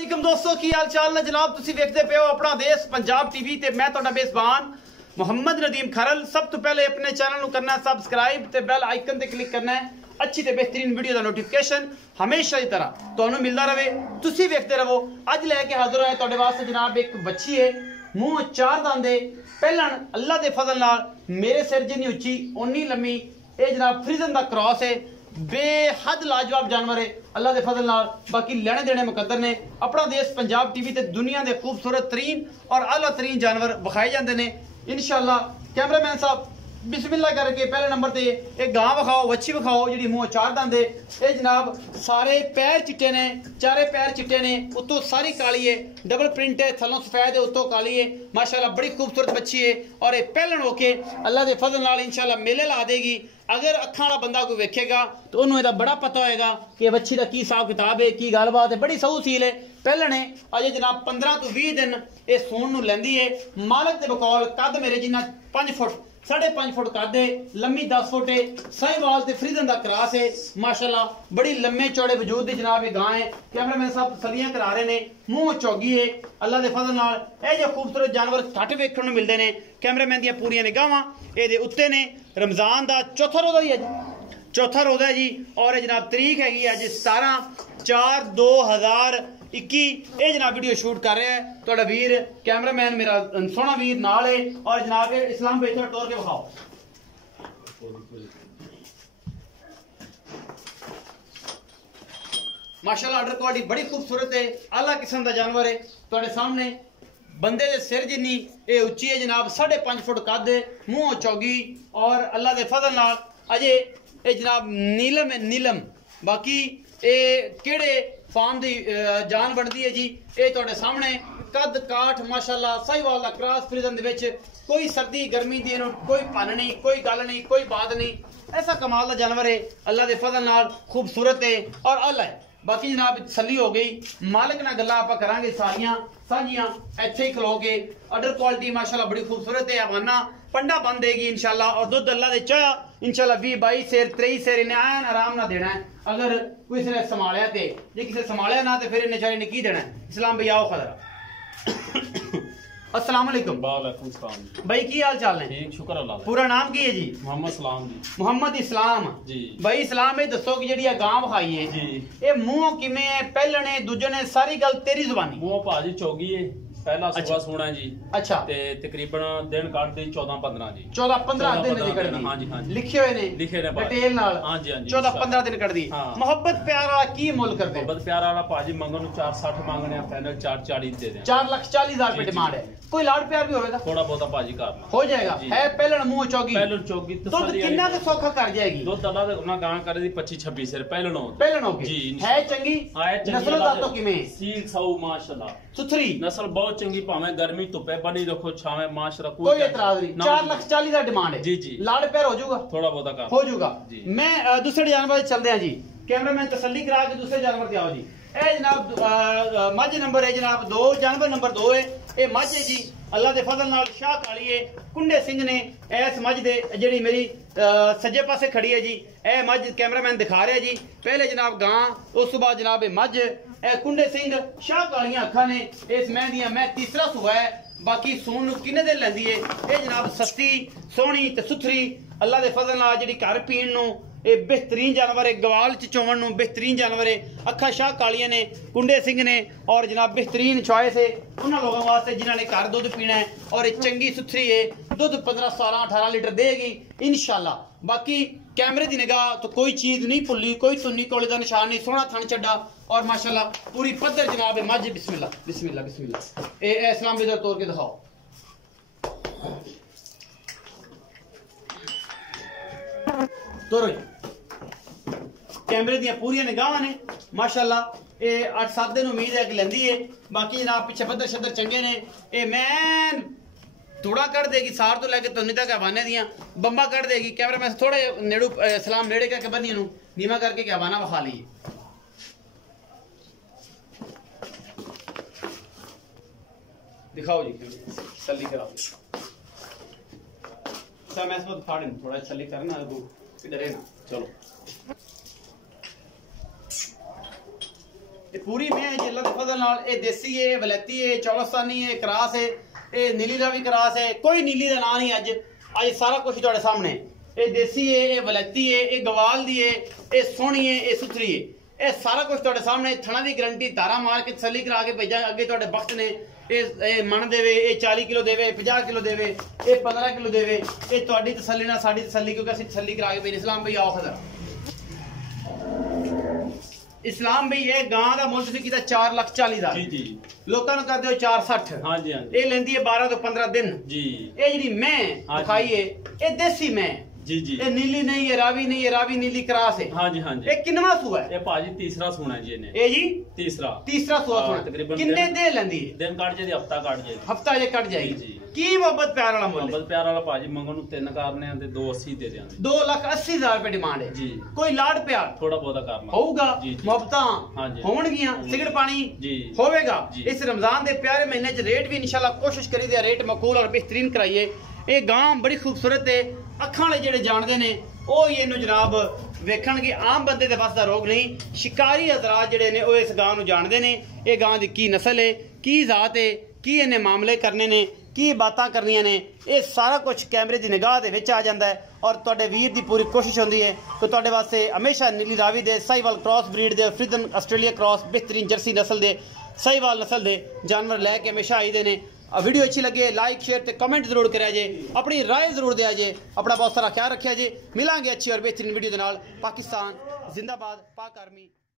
वालेकुम दोस्तों की हाल चाल ने जनाब तुसी देखते पे हो अपना देश पंजाब टीवी ते मैं ਤੁਹਾਡਾ मेजबान मोहम्मद नदीम खरल। सब तो पहले अपने चैनल ਨੂੰ करना सब्सक्राइब ते बेल आइकन ते क्लिक करना है अच्छी ते बेहतरीन वीडियो का नोटिफिकेशन हमेशा की तरह ਤੁਹਾਨੂੰ मिलता रहे। तुसी देखते रहो। अज लैके हाजिर होया ਤੁਹਾਡੇ वास्ते जनाब एक बच्ची है मूँह चार दंद पहलन अल्लाह के फजल नाल मेरे सिर जिन्नी उच्ची उन्नी लम्मी ये जनाब फ्रीजन का क्रॉस है। बेहद लाजवाब जानवर है अल्लाह के फजल नाल। बाकी लेने देने मुकद्दर ने अपना देश पंजाब टीवी ते दुनिया के खूबसूरत तरीन और आला तरीन जानवर विखाए जाते हैं इंशाअल्लाह। कैमरामैन साहब बिस्मिल्लाह करके पहले नंबर ते एक गां विखाओ वच्छी विखाओ जी मूँह चार दंद है। ये जनाब सारे पैर चिट्टे ने चारे पैर चिट्टे ने उत्तों सारी काली है डबल प्रिंट है थलों सफेद है उत्तों काली है माशाल्लाह बड़ी खूबसूरत बच्ची है। और ये पहलन होके अल्लाह के फजल नाल इंशाअल्लाह मेले ला देगी। अगर अखा वाला बंदा कोई वेखेगा तो उन्होंने इसका बड़ा पता होएगा कि बच्ची का की हिसाब किताब है की गलबात है। बड़ी सहू सील है पहलन है अजे जनाब 15 तो 20 दिन ये सून नूं लैंदी है। मालक के बकौल कद मेरे जिन्ना 5 फुट 5.5 फुट कद है लम्मी 10 फुट है साहिवाल ते फ्रीजन का क्रॉस है माशाल्लाह बड़ी लम्बे चौड़े वजूद की जनाब ये गां है। कैमरामैन साहब तसलियां करा रहे हैं मूँह चौगी है अल्लाह के फजल नाल। यह जो खूबसूरत जानवर घट वेखण नूं मिलते हैं। कैमरामैन दी पूरियां निगाहां ये उत्ते ने रमजान का चौथा रोजा ही है चौथा रोजा है जी। और ये जनाब तरीक हैगी अज 17/4/2021 ये जनाब वीडियो शूट कर रहा है थोड़ा वीर कैमरामैन मेरा सोहना वीर नाल है। और जनाब इस्लाम बेहतर तौर के विखाओ माशाल्लाह ऑर्डर क्वालिटी बड़ी खूबसूरत है आला किस्म का जानवर है थोड़े सामने बंदे दे सिर जिन्नी ये उच्ची है जनाब 5.5 फुट कद मूँह चौगी और अल्लाह के फजल नाल अजे ये जनाब नीलम है नीलम। बाकी ये केड़े फार्म की जान बनती है जी ये थोड़े सामने कद काठ माशाल्लाह साहिवाल का क्रॉस फ्रीजन दे विच कोई सर्दी गर्मी दी कोई भन नहीं कोई गल नहीं कोई बात नहीं ऐसा कमाल का जानवर है अल्लाह के फजल नाल खूबसूरत है और अल्लाह है। बाकी जनाब तसल्ली हो गई मालिक नाल गल्लां आपां करांगे सारियां साझियां इत्थे ही खलो के। ऑर्डर क्वालिटी माशाल्लाह बड़ी खूबसूरत है हवाना पंडा बन देगी इंशाल्लाह। और दुध अल्लाह दे चाह इंशाल्लाह 20-22 सेर 23 सेर इन्हें आयन आराम ना देना है अगर कोई ने संभालिया ते जे किसी संभालिया ना तो फिर इन्हें चाहे ने की देना है। इस्लाम भैया आओ खदरा अस्सलाम वालेकुम। वालेकुम सलाम भाई की हाल चाल है? ठीक शुक्र अल्लाह दा। पूरा नाम की है जी? मोहम्मद सलाम जी। मोहम्मद इस्लाम जी। भाई इस्लाम ये दसो कि जेड़ी गां विखाई है जी ये मुंह किवें है पहलने दूजे ने सारी गल तेरी जुबानी? मुंह भाजी चौगी है पहला सुबह सोना जी। अच्छा ते तकरीबन दिन काट दी 14-15 जी 14-15 दिन दी कट दी। हां जी हां जी लिखे हुए ने लिखे ने डिटेल नाल। हां जी हां जी 14-15 दिन कट दी। मोहब्बत प्यार वाला की मोल करदे? मोहब्बत प्यार वाला भाजी मंगन 460 मांगने आ फाइनल 440 दे दे 4,40,000 रुपए डिमांड है। कोई लाड़ प्यार भी होवेगा थोड़ा बहुत भाजी करना हो जाएगा है पहलन मुंह चौगी पहलन चौगी दूध कितना के सौखा कर जाएगी? दूध अल्लाह दे ना गां करे दी 25-26 सेर पहलन हो जी है चंगी नस्ल दा तो किवें सील साऊ माशाल्लाह सुथरी नस्ल बहुत चंगी भावे गर्मी धुप्पे बनी रखो छावे माशरा कोई एतराज नहीं। 4,40,000 का डिमांड है जी जी लाड़ प्यार हो जाऊगा थोड़ा बहुत हो जाऊगा। मैं दूसरे जानवर चलते हैं जी कैमरामैन तसल्ली करा के दूसरे जानवर पे आओ जी। ए जनाब मझ नंबर है जनाब 2 जानवर नंबर 2 है ये मझ है जी अल्लाह के फजल नाल शाह काली है कुंडे सिंह ने इस मझ दे जेड़ी मेरी सज्जे पासे खड़ी है जी ए मझ कैमरामैन दिखा रहा है जी। पहले जनाब गां उस बाद जनाब मझ ए कुंडे सिंह शाह कालियां अखा ने इस मैं दियां मैं तीसरा सुबह है। बाकी सून किन्ने दिन लैंदी है ये जनाब सस्ती सोहनी ते सुथरी अल्लाह के फजल नाल जेड़ी घर पीण नूं ये बेहतरीन जानवर है गवाल च चोवन नूं बेहतरीन जानवर है। अखा शाह कालियां ने कुंडे सिंह ने और जनाब बेहतरीन चॉइस है उन्होंने लोगों वास्ते जिन्होंने घर दुध पीना है और ये चंगी सुथरी है दुध 15-17-18 लीटर देगी इंशाल्लाह। बाकी कैमरे की निगाह तो कोई चीज नहीं भुली कोई सुन्नी कोले का निशान नहीं सोहना थन चड्डा और माशाल्लाह पूरी पद्धर जनाब है मझ। बिस्मिल्लाह बिस्मिल्लाह बिस्मिल्लाह ए इस्लाम बेदर तोड़ के दिखाओ तोरो कैमरे दी पूरी निगाह ने माशाल्लाह ये 8-7 दिन उम्मीद है कि लेंदी है। बाकी जनाब पीछे पद्धर शद्धर चंगे ने ये मैं थोड़ा कर देगी सार तो लैके तुन्नी तक हवाने दियां बंबा कर देगी। कैमरा में थोड़े नेड़ू सलाम नेड़े करके बनी नीमा करके कि हवाना विखा लीए। दिखाओ जी तसल्ली कराओ सर मैं इस वक्त फाड़ थोड़ा तसल्ली करना डरे ना। चलो पूरी में है जिला के फजल नाल। ये देसी है, वलैती है, चौलस्तानी है, क्रास है, ये नीली का भी क्रास है। कोई नीली का ना नहीं, अज सारा कुछ तुहाडे सामने। ये देसी है, ये वलैती है, ये गवाल दी है, ये सोहनी है, ये सुथरी है। ये सारा कुछ तुहाडे सामने। थणा की गारंटी धारा मार के तसली करा के भेजा। अगे तुहाडे वक्त ने ये मन देवे, ये 40 किलो देवे, 50 किलो देवे, ये 15 किलो देवे। ये तुहाडी तसल्ली ना साडी तसल्ली, क्योंकि असं तसल्ली करा के भेज। इस्लाम भाई आओ खजर। इस्लाम भाई ये गां का मुल तुसीं कीता 4,40,000 जी जी। लोकां नूं कर दिओ 4,60। हाँ जी हाँ जी। ये लेंदी है 12 तो 15 दिन जी। ये जी मैं दिखाई है, ये देसी मैं जी जी। ये नीली नहीं है, रावी नहीं है, रावी नीली क्रास है। हाँ जी हाँ जी। ये किनवा सूआ है? ये भाजी तीसरा सोना है जी इन्हें। ये जी तीसरा तीसरा सूआ हाँ, सोना। तकरीबन किन्ने दे लेंदी है? दिन काट जे हफ्ता काट जे। हफ्ता जे कट जाएगी जी, जी। की मोहब्बत प्यार वाला मुल है? मोहब्बत प्यार वाला भाजी मंगन ਨੂੰ 3 ਕਰਨੇ ਤੇ 280 ਦੇ ਦਿਆਂਗੇ। 2,80,000 रुपए डिमांड है जी। कोई लाड प्यार थोड़ा बहुता करना होगा, जी, जी। मोहब्बतां हाँ जी। होणगियां, सिगड़ पानी जी। होवेगा। जी। इस रमजान दे प्यारे महीने च रेट भी इंशाल्लाह कोशिश करी दे रेट मकबूल और बेहतरीन कराइए। ये गां बड़ी खूबसूरत है। अखां वाले जेड़े जानदे ने ओ इहनूं जनाब वेखणगे। आम बंदे दे बस दा रोग नहीं। शिकारी हज़रात जेड़े ने ओ इस गां नूं जानदे ने। ये गां दी की नस्ल है, की जात है, की इन्हें मामले करने ने, की बातां करनियां ने, ये सारा कुछ कैमरे की निगाह दे विच आ जांदा है। और तुहाडे वीर दी पूरी कोशिश होंदी है कि तुहाडे वास्ते हमेशा नीली रावी दे, साहिवाल क्रॉस ब्रीड दे, फ्रीदन ऑस्ट्रेलिया क्रॉस, बेहतरीन जर्सी नस्ल दे, साहिवाल नस्ल दे जानवर लैके हमेशा आई दे ने। वीडियो अच्छी लगे लाइक शेयर ते कमेंट जरूर करा जे, अपनी राय जरूर दिया जे। अपना बहुत सारा ख्याल रखा जे। मिलांगे अच्छी और बेहतरीन वीडियो दे नाल। पाकिस्तान जिंदाबाद, पाक आर्मी।